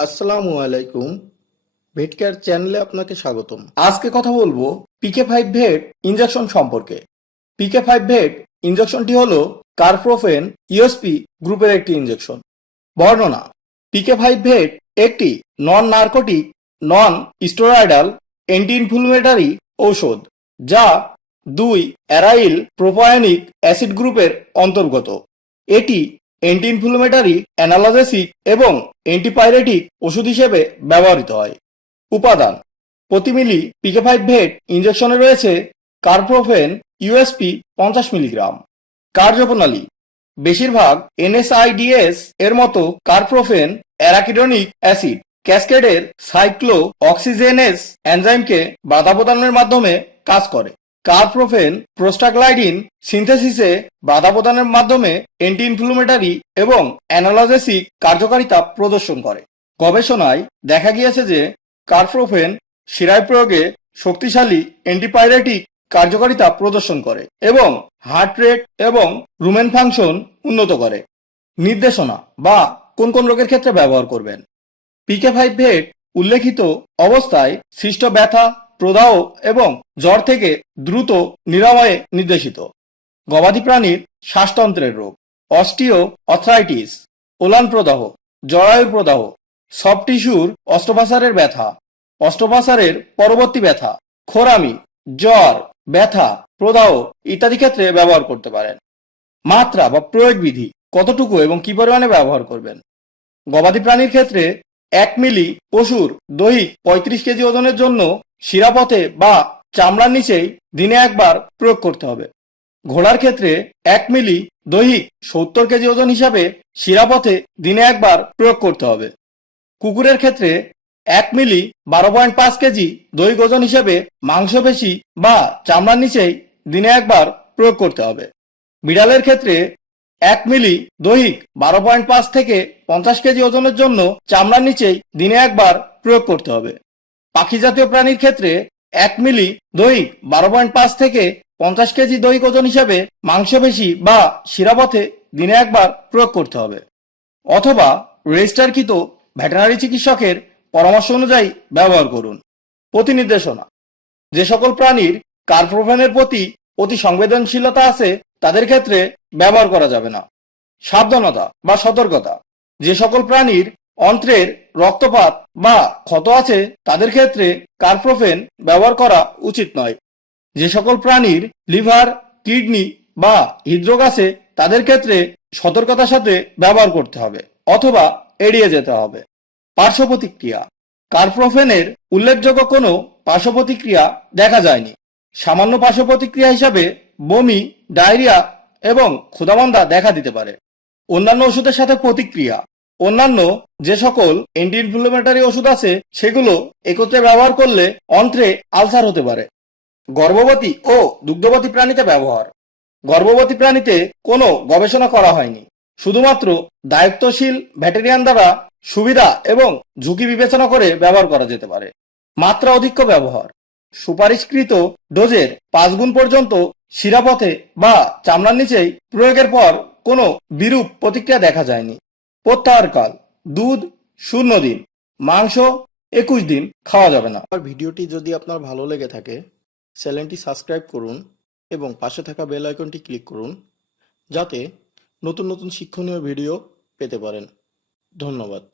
আসসালামু আলাইকুম। ভেটকেয়ার চ্যানেলে আপনাকে স্বাগতম। আজকে কথা বলব পিকে ফাইভ ভেট ইঞ্জেকশন সম্পর্কে। পিকে ফাইভ ভেট ইঞ্জেকশনটি হলো কার্প্রোফেন ইউএসপি গ্রুপের একটি ইঞ্জেকশন বর্ণনা পিকে ফাইভ ভেট একটি নন নার্কোটিক নন স্টোরয়েডাল অ্যান্টি ইনফ্লুমেটারি ঔষধ, যা দুই অ্যারাইল প্রোপায়নিক অ্যাসিড গ্রুপের অন্তর্গত। এটি অ্যান্টি ইনফ্লুমেটারি অ্যানালাজেসিক এবং অ্যান্টিপাইরেটিক ওষুধ হিসেবে ব্যবহৃত হয়। উপাদান, প্রতি মিলি পিকে ফাইভ ভেট ইঞ্জেকশনে রয়েছে কার্প্রোফেন ইউএসপি পঞ্চাশ মিলিগ্রাম। কার্যপ্রণালী, বেশিরভাগ এনএসআইডিএস এর মতো কার্প্রোফেন অ্যারাকিডনিক অ্যাসিড, ক্যাসকেডের সাইক্লো অক্সিজেনেস এনজাইমকে বাধা প্রদানের মাধ্যমে কাজ করে। কার্প্রোফেন প্রোস্টাগ্লাইডিন, সিনথেসিসে বাধা প্রদানের মাধ্যমে অ্যান্টি ইনফ্লুমেটারি এবং অ্যানালজেসিক কার্যকারিতা প্রদর্শন করে। গবেষণায় দেখা গিয়েছে যে কার্প্রোফেন শিরায় প্রয়োগে শক্তিশালী অ্যান্টিপাইরেটিক কার্যকারিতা প্রদর্শন করে এবং হার্ট রেট এবং রুমেন ফাংশন উন্নত করে। নির্দেশনা বা কোন কোন রোগের ক্ষেত্রে ব্যবহার করবেন। পিকে ফাইভ ভেট উল্লেখিত অবস্থায় সৃষ্ট ব্যথা প্রদাহ এবং জ্বর থেকে দ্রুত নিরাময়ে নির্দেশিত। গবাদি প্রাণীর শ্বাসতন্ত্রের রোগ, অস্টিও অথরাইটিস, ওলান প্রদাহ জরায়ুর প্রদাহ সব টিস্যুর অস্ত্রোপচারের ব্যথা, অস্ত্রোপচারের পরবর্তী ব্যথা, খোরামি, জ্বর, ব্যথা, প্রদাহ ইত্যাদি ক্ষেত্রে ব্যবহার করতে পারেন। মাত্রা বা প্রয়োগ বিধি কতটুকু এবং কি পরিমাণে ব্যবহার করবেন? গবাদি প্রাণীর ক্ষেত্রে এক মিলি পশুর দৈহিক পঁয়ত্রিশ কেজি ওজনের জন্য শিরাপথে বা চামড়ার নিচেই দিনে একবার প্রয়োগ করতে হবে। ঘোড়ার ক্ষেত্রে এক মিলি দৈহিক সত্তর কেজি ওজন হিসাবে শিরাপথে দিনে একবার প্রয়োগ করতে হবে। কুকুরের ক্ষেত্রে এক মিলি বারো পয়েন্ট পাঁচ কেজি দৈহিক ওজন হিসেবে মাংসপেশি বা চামড়ার নিচেই দিনে একবার প্রয়োগ করতে হবে। বিড়ালের ক্ষেত্রে এক মিলি দৈহিক বারো পয়েন্ট পাঁচ থেকে পঞ্চাশ কেজি ওজনের জন্য চামড়ার নিচেই দিনে একবার প্রয়োগ করতে হবে। পাখি জাতীয় প্রাণীর ক্ষেত্রে এক মিলি দৈহিক বারো পয়েন্ট পাঁচ থেকে পঞ্চাশ কেজি দৈহিক ওজন হিসাবে মাংসপেশি বা শিরাপথে দিনে একবার প্রয়োগ করতে হবে। অথবা রেজিস্টারকৃত ভেটেনারি চিকিৎসকের পরামর্শ অনুযায়ী ব্যবহার করুন। প্রতি নির্দেশনা যে সকল প্রাণীর কার্প্রোফেনের প্রতি অতি সংবেদনশীলতা আছে, তাদের ক্ষেত্রে ব্যবহার করা যাবে না। সাবধানতা বা সতর্কতা। যে সকল প্রাণীর অন্ত্রের রক্তপাত বা ক্ষত আছে, তাদের ক্ষেত্রে কার্প্রোফেন ব্যবহার করা উচিত নয়। যে সকল প্রাণীর লিভার, কিডনি বা হৃদরোগ আছে, তাদের ক্ষেত্রে সতর্কতার সাথে ব্যবহার করতে হবে অথবা এড়িয়ে যেতে হবে। পার্শ্ব প্রতিক্রিয়া। কার্প্রোফেনের উল্লেখযোগ্য কোনো পার্শ্ব প্রতিক্রিয়া দেখা যায়নি। সামান্য পার্শ্ব প্রতিক্রিয়া হিসাবে বমি, ডায়রিয়া এবং ক্ষুধামন্দা দেখা দিতে পারে। অন্যান্য ওষুধের সাথে প্রতিক্রিয়া। অন্যান্য যে সকল অ্যান্টি ইনফ্লুমেটারি ওষুধ আছে, সেগুলো একত্রে ব্যবহার করলে অন্ত্রে আলসার হতে পারে। গর্ভবতী ও দুগ্ধবতী প্রাণীতে ব্যবহার। গর্ভবতী প্রাণীতে কোনো গবেষণা করা হয়নি। শুধুমাত্র দায়িত্বশীল ভেটেরিয়ান দ্বারা সুবিধা এবং ঝুঁকি বিবেচনা করে ব্যবহার করা যেতে পারে। মাত্রা অধিক্য ব্যবহার। সুপারিশকৃত ডোজের পাঁচ গুণ পর্যন্ত শিরাপথে বা চামড়ার নিচেই প্রয়োগের পর কোনো বিরূপ প্রতিক্রিয়া দেখা যায়নি। প্রত্যাহারকাল দুধ শূন্য দিন, মাংস একুশ দিন খাওয়া যাবে না। আর ভিডিওটি যদি আপনার ভালো লেগে থাকে, চ্যানেলটি সাবস্ক্রাইব করুন এবং পাশে থাকা বেল আইকনটি ক্লিক করুন, যাতে নতুন নতুন শিক্ষণীয় ভিডিও পেতে পারেন। ধন্যবাদ।